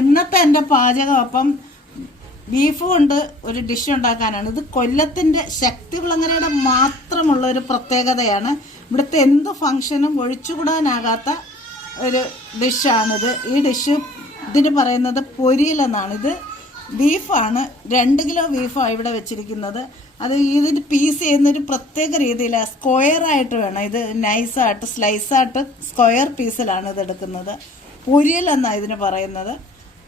ഇന്നത്തെ എന്റെ പാചകം അപ്പം ബീഫ് കൊണ്ട് ഒരു ഡിഷ് ഉണ്ടാക്കാനാണ്. ഇത് കൊല്ലത്തിന്റെ ശക്തി ശക്തികുളങ്ങരയുടെ മാത്രമുള്ള ഒരു പ്രത്യേകതയാണ്. ഇവിടുത്തെ എന്ത് ഫങ്ഷനും ഒഴിച്ചുകൂടാനാകാത്ത ഒരു ഡിഷാണിത് ഈ ഡിഷ് ഇതിന് പറയുന്നത് പൊരിയിലെന്നാണ് ഇത് ബീഫാണ് രണ്ട് കിലോ ബീഫാണ് ഇവിടെ വെച്ചിരിക്കുന്നത്. അത് ഇതിന് പീസ് ചെയ്യുന്നൊരു പ്രത്യേക രീതിയിലാണ് സ്ക്വയറായിട്ട് വേണം. ഇത് നൈസായിട്ട് സ്ലൈസായിട്ട് സ്ക്വയർ പീസിലാണ് ഇത് എടുക്കുന്നത്. പൊരിയൽ എന്നാണ് ഇതിന് പറയുന്നത്.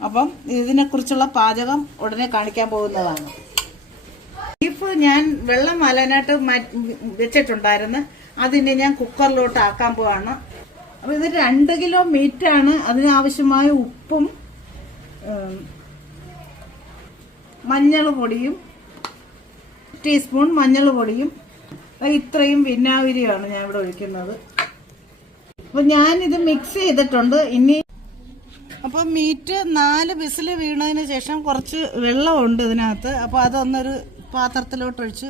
അപ്പം ഇതിനെക്കുറിച്ചുള്ള പാചകം ഉടനെ കാണിക്കാൻ പോകുന്നതാണ്. ബീഫ് ഞാൻ വെള്ളം മലനായിട്ട് വെച്ചിട്ടുണ്ടായിരുന്നു. അതിനെ ഞാൻ കുക്കറിലോട്ട് ആക്കാൻ പോവാണ്. അപ്പോൾ ഇത് രണ്ട് കിലോ മീറ്റാണ് അതിനാവശ്യമായ ഉപ്പും മഞ്ഞൾ പൊടിയും ടീസ്പൂൺ മഞ്ഞൾ പൊടിയും. ഇത്രയും വിനാഗിരിയാണ് ഞാൻ ഇവിടെ ഒഴിക്കുന്നത്. അപ്പോൾ ഞാനിത് മിക്സ് ചെയ്തിട്ടുണ്ട്. ഇനി അപ്പോൾ മീറ്റ് നാല് വിസിൽ വീണതിന് ശേഷം കുറച്ച് വെള്ളമുണ്ട് ഇതിനകത്ത്. അപ്പോൾ അതൊന്നൊരു പാത്രത്തിലോട്ട് ഒഴിച്ച്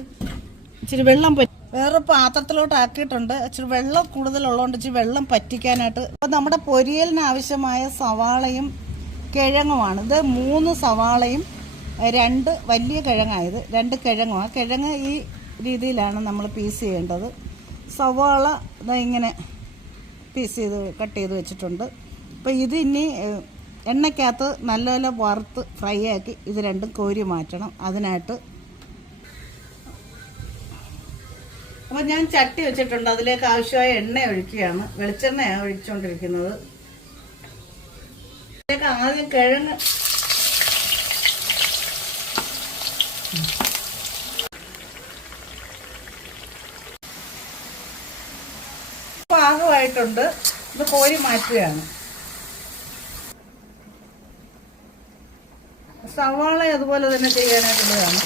ഇച്ചിരി വെള്ളം പറ്റി വേറെ പാത്രത്തിലോട്ട് ആക്കിയിട്ടുണ്ട്. ഇച്ചിരി വെള്ളം കൂടുതലുള്ളതുകൊണ്ട് ഇച്ചിരി വെള്ളം പറ്റിക്കാനായിട്ട്. അപ്പോൾ നമ്മുടെ പൊരിയലിന് ആവശ്യമായ സവാളയും കിഴങ്ങുമാണ്. ഇത് മൂന്ന് സവാളയും രണ്ട് വലിയ കിഴങ്ങായത്. രണ്ട് കിഴങ്ങും. ആ കിഴങ്ങ് ഈ രീതിയിലാണ് നമ്മൾ പീസ് ചെയ്യേണ്ടത്. സവാള ഇങ്ങനെ പീസ് ചെയ്ത് കട്ട് ചെയ്ത് വെച്ചിട്ടുണ്ട്. അപ്പോൾ ഇത് ഇനി എണ്ണയ്ക്കകത്ത് നല്ലപോലെ വറുത്ത് ഫ്രൈ ആക്കി ഇത് രണ്ടും കോരി മാറ്റണം. അതിനായിട്ട് അപ്പോൾ ഞാൻ ചട്ടി വെച്ചിട്ടുണ്ട്. അതിലേക്ക് ആവശ്യമായ എണ്ണ ഒഴിക്കുകയാണ്. വെളിച്ചെണ്ണയാണ് ഒഴിച്ചുകൊണ്ടിരിക്കുന്നത് ഇതിലേക്ക് ആദ്യം കിഴങ്ങ് പാകമായിട്ടുണ്ട്. ഇത് കോരി മാറ്റുകയാണ്. സവാള അതുപോലെ തന്നെ ചെയ്യാനായിട്ടുള്ളതാണ്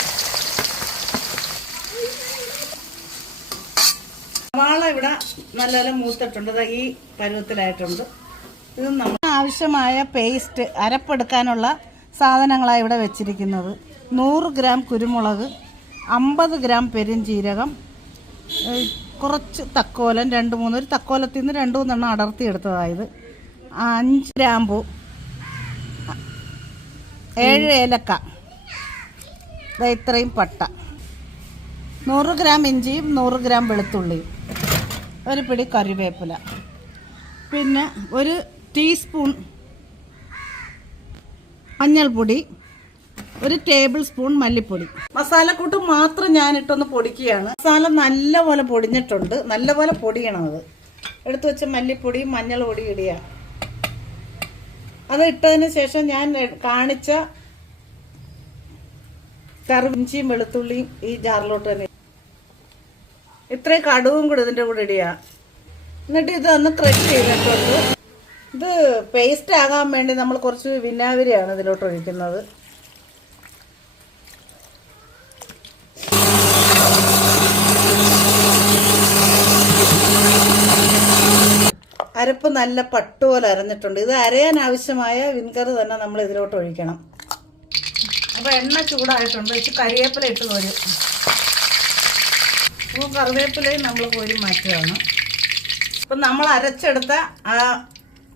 സവാള ഇവിടെ നല്ല മൂത്തിട്ടുണ്ട്. ഈ പരുവത്തിലായിട്ടുണ്ട്. ഇത് നമ്മൾ ആവശ്യമായ പേസ്റ്റ് അരപ്പെടുക്കാനുള്ള സാധനങ്ങളാണ് ഇവിടെ വെച്ചിരിക്കുന്നത്. നൂറ് ഗ്രാം കുരുമുളക് അമ്പത് ഗ്രാം പെരുംജീരകം കുറച്ച് തക്കോലം രണ്ട് മൂന്ന് ഒരു തക്കോലത്തിൽ നിന്ന് രണ്ട് മൂന്നെണ്ണം അടർത്തിയെടുത്തതായത് അഞ്ച് ഗ്രാമ്പു ഏഴ് ഏലക്ക. ഇത്രയും പട്ട. നൂറ് ഗ്രാം ഇഞ്ചിയും നൂറ് ഗ്രാം വെളുത്തുള്ളിയും. ഒരു പിടി കറിവേപ്പില. പിന്നെ ഒരു ടീസ്പൂൺ മഞ്ഞൾപ്പൊടി. ഒരു ടേബിൾ സ്പൂൺ മല്ലിപ്പൊടി. മസാലക്കൂട്ട് മാത്രം ഞാനിട്ടൊന്ന് പൊടിക്കുകയാണ്. മസാല നല്ലപോലെ പൊടിഞ്ഞിട്ടുണ്ട്. നല്ലപോലെ പൊടിയണം അത്. എടുത്തു വെച്ച മല്ലിപ്പൊടിയും മഞ്ഞൾ പൊടി ഇടുക. അത് ഇട്ടതിന് ശേഷം ഞാൻ കാണിച്ച കറിവിഞ്ചിയും വെളുത്തുള്ളിയും ഈ ജാറിലോട്ട് തന്നെ ഇത്രയും കടുവും കൂടെ ഇതിന്റെ കൂടെ ഇടുക എന്നിട്ട് ഇതൊന്ന് ക്രഷ് ചെയ്തിട്ടുണ്ട് ഇത് പേസ്റ്റ് ആകാൻ വേണ്ടി നമ്മൾ കുറച്ച് വിനാഗിരിയാണ് ഇതിലോട്ട് ഒഴിക്കുന്നത്. അരപ്പ് നല്ല പട്ടുപോലെ അരഞ്ഞിട്ടുണ്ട്. ഇത് അരയാൻ ആവശ്യമായ വിൻകർ തന്നെ നമ്മൾ ഇതിലോട്ട് ഒഴിക്കണം. അപ്പോൾ എണ്ണ ചൂടായിട്ടുണ്ട്. ഇച്ചിരി കറിവേപ്പില ഇട്ട് കോരും. അപ്പോൾ കറിവേപ്പിലയും നമ്മൾ കോരി മാറ്റുകയാണ്. അപ്പം നമ്മൾ അരച്ചെടുത്ത ആ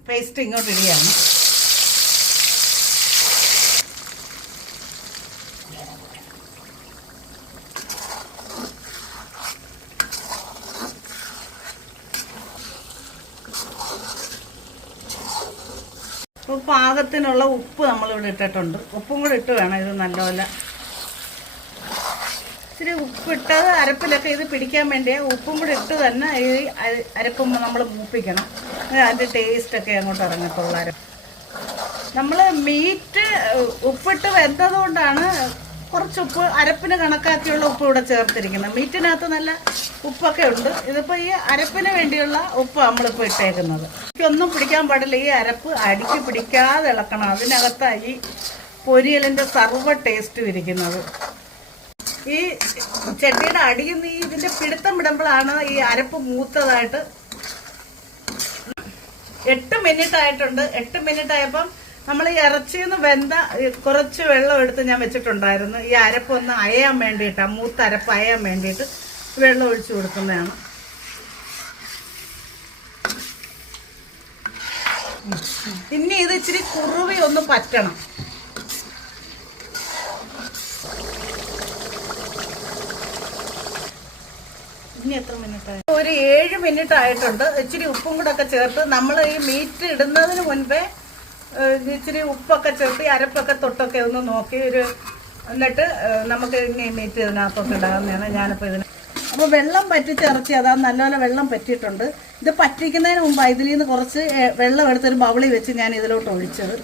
പേസ്റ്റ് ഇങ്ങോട്ട് ഇടുകയാണ്. അപ്പോൾ പാകത്തിനുള്ള ഉപ്പ് നമ്മളിവിടെ ഇട്ടിട്ടുണ്ട്. ഉപ്പും കൂടെ ഇട്ട് വേണം ഇത് നല്ലപോലെ. ഇച്ചിരി ഉപ്പിട്ടത് അരപ്പിലൊക്കെ ഇത് പിടിക്കാൻ വേണ്ടിയാൽ ഉപ്പും കൂടി ഇട്ട് തന്നെ ഈ അര- അരപ്പും നമ്മൾ മൂപ്പിക്കണം. അതിന്റെ ടേസ്റ്റൊക്കെ അങ്ങോട്ട് ഇറങ്ങത്തുള്ളൂ അരപ്പ് നമ്മൾ മീറ്റ് ഉപ്പിട്ട് വെന്തത് കൊണ്ടാണ് കുറച്ച് ഉപ്പ് അരപ്പിന് കണക്കാക്കിയുള്ള ഉപ്പ് ഇവിടെ ചേർത്തിരിക്കുന്നത് മീറ്റിനകത്ത് നല്ല ഉപ്പൊക്കെ ഉണ്ട്. ഇതിപ്പോൾ ഈ അരപ്പിന് വേണ്ടിയുള്ള ഉപ്പ് നമ്മളിപ്പോൾ ഇട്ടേക്കുന്നത്. ഒന്നും പിടിക്കാൻ പാടില്ല. ഈ അരപ്പ് അടിക്ക് പിടിക്കാതെ ഇളക്കണം. അതിനകത്താണ് ഈ പൊരിയലിന്റെ സർവ ടേസ്റ്റും ഇരിക്കുന്നത്. ഈ ചട്ടിയുടെ അടിയിൽ നിന്ന് ഇതിന്റെ പിടുത്തം വിടുമ്പോഴാണ് ഈ അരപ്പ് മൂത്തതായിട്ട്. എട്ട് മിനിറ്റ് ആയിട്ടുണ്ട്. എട്ട് മിനിറ്റ് ആയപ്പം നമ്മൾ ഈ ഇറച്ചിയിൽ നിന്ന് വെന്ത കുറച്ച് വെള്ളം എടുത്ത് ഞാൻ വെച്ചിട്ടുണ്ടായിരുന്നു. ഈ അരപ്പൊന്ന് അയയാൻ വേണ്ടിയിട്ടാണ് മൂത്ത അരപ്പ് അയയാൻ വേണ്ടിയിട്ട് വെള്ളം ഒഴിച്ചു കൊടുക്കുന്നതാണ്. ഇനി ഇത് ഇച്ചിരി കുറുവി ഒന്ന് പറ്റണം. ഇനി എത്ര ഒരു ഏഴ് മിനിറ്റ് ആയിട്ടുണ്ട് ഇച്ചിരി ഉപ്പും കൂടെ ഒക്കെ ചേർത്ത് നമ്മൾ ഈ മീറ്റ് ഇടുന്നതിന് മുൻപേ ഇച്ചിരി ഉപ്പൊക്കെ ചേർത്ത് അരപ്പൊക്കെ തൊട്ടൊക്കെ ഒന്ന് നോക്കി ഒരു എന്നിട്ട് നമുക്ക് മീറ്റ് ഇതിനകത്തൊക്കെ ഇടാവുന്നതാണ്. ഞാനിപ്പോൾ ഇതിന് അപ്പോൾ വെള്ളം പറ്റിച്ചിറച്ചി അതാ നല്ലപോലെ വെള്ളം പറ്റിയിട്ടുണ്ട്. ഇത് പറ്റിക്കുന്നതിന് മുമ്പ് ഇതിൽ നിന്ന് കുറച്ച് വെള്ളം എടുത്തൊരു ബൗളി വെച്ച് ഞാൻ ഇതിലോട്ട് ഒഴിച്ചത്.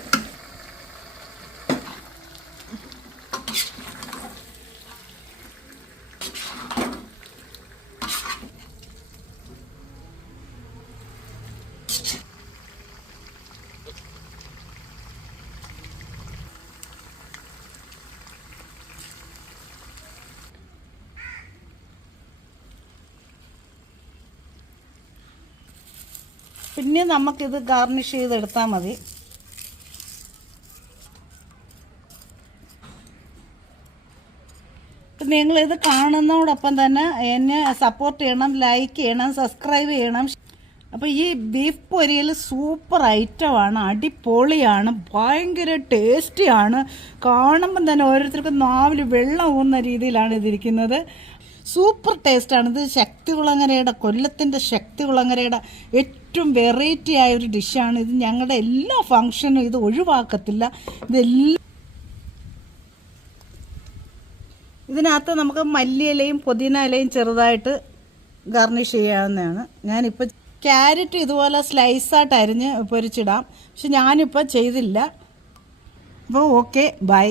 പിന്നെ നമുക്കിത് ഗാർണിഷ് ചെയ്തെടുത്താൽ മതി. നിങ്ങളിത് കാണുന്നതോടൊപ്പം തന്നെ എന്നെ സപ്പോർട്ട് ചെയ്യണം ലൈക്ക് ചെയ്യണം സബ്സ്ക്രൈബ് ചെയ്യണം. അപ്പോൾ ഈ ബീഫ് പൊരിയൽ സൂപ്പർ ഐറ്റമാണ് അടിപൊളിയാണ് ഭയങ്കര ടേസ്റ്റിയാണ് കാണുമ്പം തന്നെ ഓരോരുത്തർക്കും നാവിൽ വെള്ളം ഊന്ന രീതിയിലാണ് ഇതിരിക്കുന്നത്. സൂപ്പർ ടേസ്റ്റാണ്. ഇത് ശക്തി കുളങ്ങരയുടെ കൊല്ലത്തിന്റെ ശക്തി കുളങ്ങരയുടെ ഏറ്റവും വെറൈറ്റി ആയ ഒരു ഡിഷാണ്. ഇത് ഞങ്ങളുടെ എല്ലാ ഫങ്ഷനും ഇത് ഒഴിവാക്കത്തില്ല. ഇതെല്ലാം ഇതിനകത്ത് നമുക്ക് മല്ലിയിലയും പുതിന ഇലയും ചെറുതായിട്ട് ഗാർണിഷ് ചെയ്യാവുന്നതാണ്. ഞാനിപ്പോൾ ക്യാരറ്റ് ഇതുപോലെ സ്ലൈസായിട്ട് അരിഞ്ഞ് പൊരിച്ചിടാം. പക്ഷെ ഞാനിപ്പോൾ ചെയ്തില്ല. അപ്പോൾ ഓക്കെ ബൈ